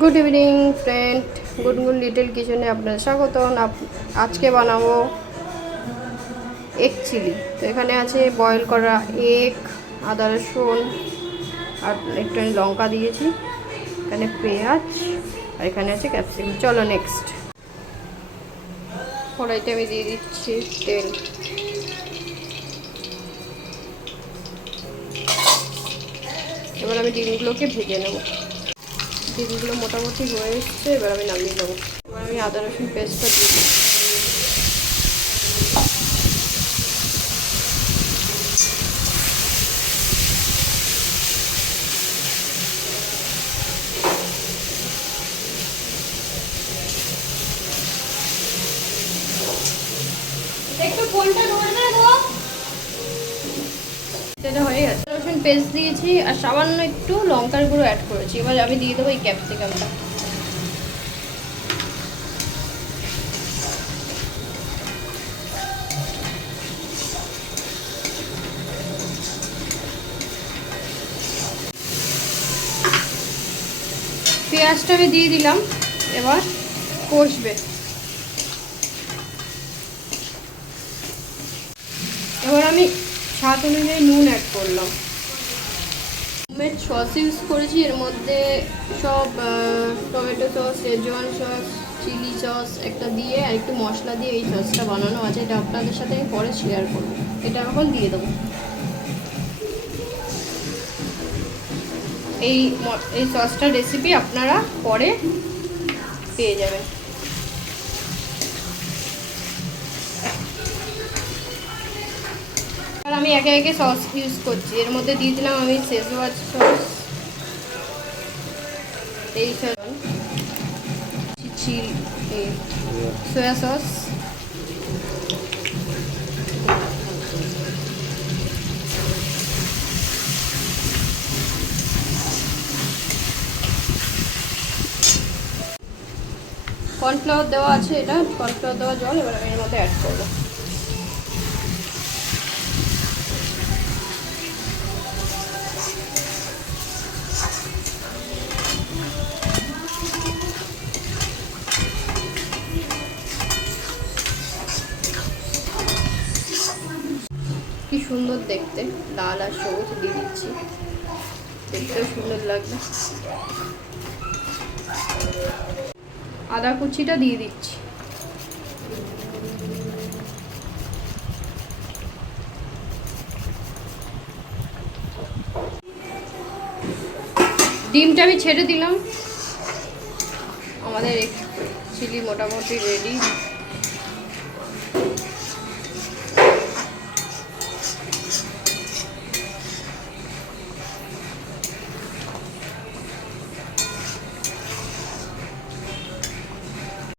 Good evening friend, গুনগুন little কিচেনে আপনার স্বাগতম। আজকে বানাবো এগ চিলি। তো এখানে আছে বয়েল করা এগ, আদা রসুন আর একটু লঙ্কা দিয়েছি, এখানে পেঁয়াজ আর এখানে আছে ক্যাপসিকাম। চলো নেক্সট কড়াইতে আমি দিয়ে দিচ্ছি তেল। এবার আমি ডিমগুলোকে ভেজে নেব। ডিমগুলো মোটামুটি হয়ে এসছে, এবার আমি নামিয়ে নেবো। এবার আমি আদা রসুন পেস্টটা দিয়ে দিই। একটু ফোনটা ধরবে গো। এটা হয়ে গেছে। রসুন পেস্ট দিয়েছি আর সামান্য একটু লঙ্কার গুঁড়ো অ্যাড করেছি। এবার আমি দিয়ে দেবো এই ক্যাপসিকামটা। পেঁয়াজটা আমি দিয়ে দিলাম, এবার কষবে। এবার আমি স্বাদ অনুযায়ী নুন অ্যাড করলাম। হোমমেড সস ইউজ করেছি, এর মধ্যে সব tomato sauce, Schezwan sauce, chilli sauce একটা দিয়ে আর একটু মশলা দিয়ে এই সসটা বানানো আছে। এটা আপনাদের সাথে আমি পরে শেয়ার করব। এটা এখন দিয়ে দেবো। এই সসটার রেসিপি আপনারা পরে পেয়ে যাবেন। আর আমি একে একে সস ইউজ করছি। এর মধ্যে দিয়ে দিলাম আমি শেজওয়ান সস, এই সয়া সস, কর্নফ্লাওয়ার দেওয়া আছে, এটা কর্নফ্লাওয়ার দেওয়া জল। এবার আমি এর মধ্যে অ্যাড করবো। কি সুন্দর দেখতে, লাল আর সবুজ দিয়ে দিচ্ছি, দেখতেও সুন্দর লাগবে। আদা কুচিটা দিয়ে দিচ্ছি। ডিমটা আমি ছেড়ে দিলাম। আমাদের চিলি মোটামুটি রেডি।